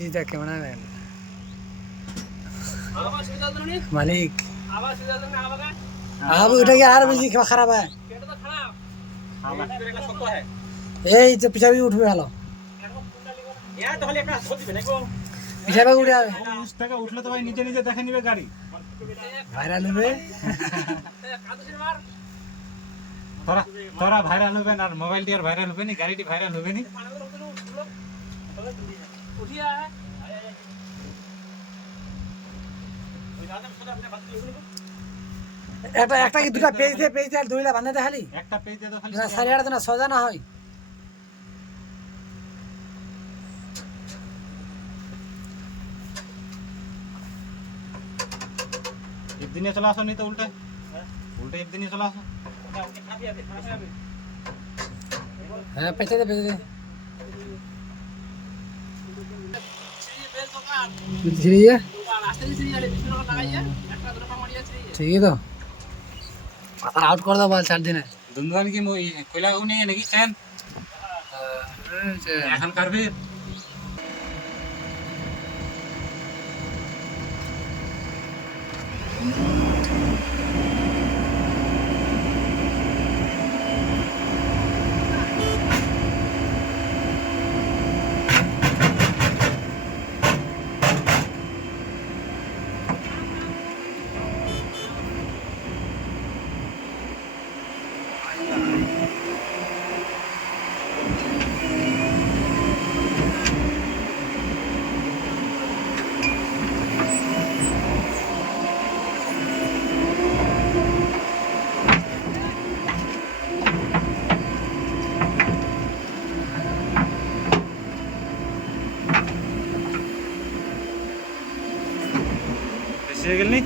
सीधा कैमरामैन मालिक अब उठे गया यार बेसी खराब है এই যে পিছাবি উঠবে ভালো পিছাবে উঠে যাবে থেকে উঠলে তো ভাই নিজে নিজে দেখে নিবে গাড়ি ভাইরাল হবে তোরা ভাইরাল হবে না, আর মোবাইলটি আর ভাইরাল হবে না, গাড়িটি ভাইরাল হবে না। একটা কি দুটা পেজ দিয়ে আর দুইটা বাঁধতে খালি একটা পেজ দিয়ে তো খালি না সারিয়াটা না সোজা না হয় একদিনে চলে আসো, নি তো উল্টে উল্টে একদিনে চলে আসো। হ্যাঁ পেঁচে দে ঠিক তো মাথা আউট করে দাও বল 4 দিনে দুনদান কি মই কইলা গো নেই নাকি স্ট্যান্ড এখন করবে এসে গেল নি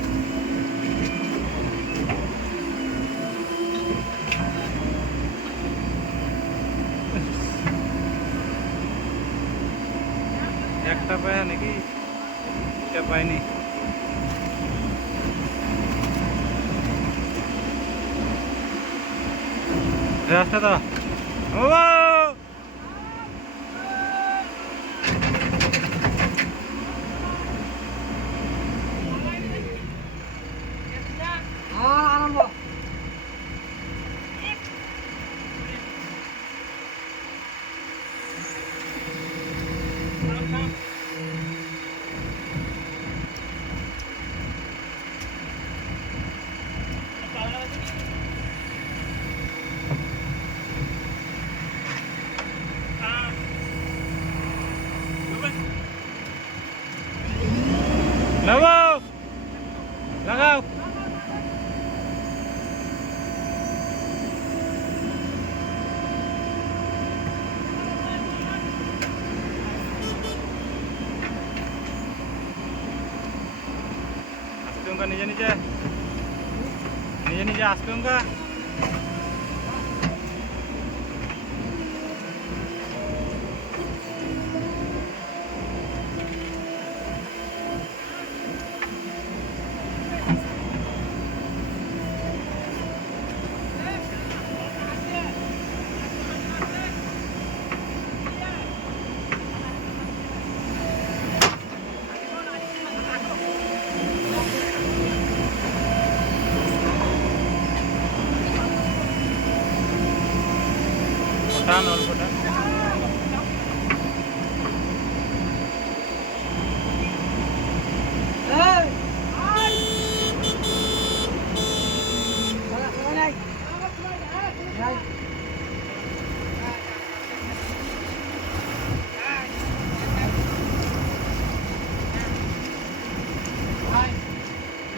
একটা পায় নাকি এটা পাইনি রাস্তা তো ও লাগাও লাগাও আসতে উনকা নিজে নিজে আসতে উনকা টান অল্পটা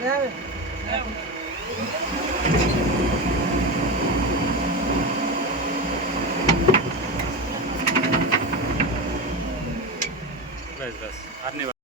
Yeah.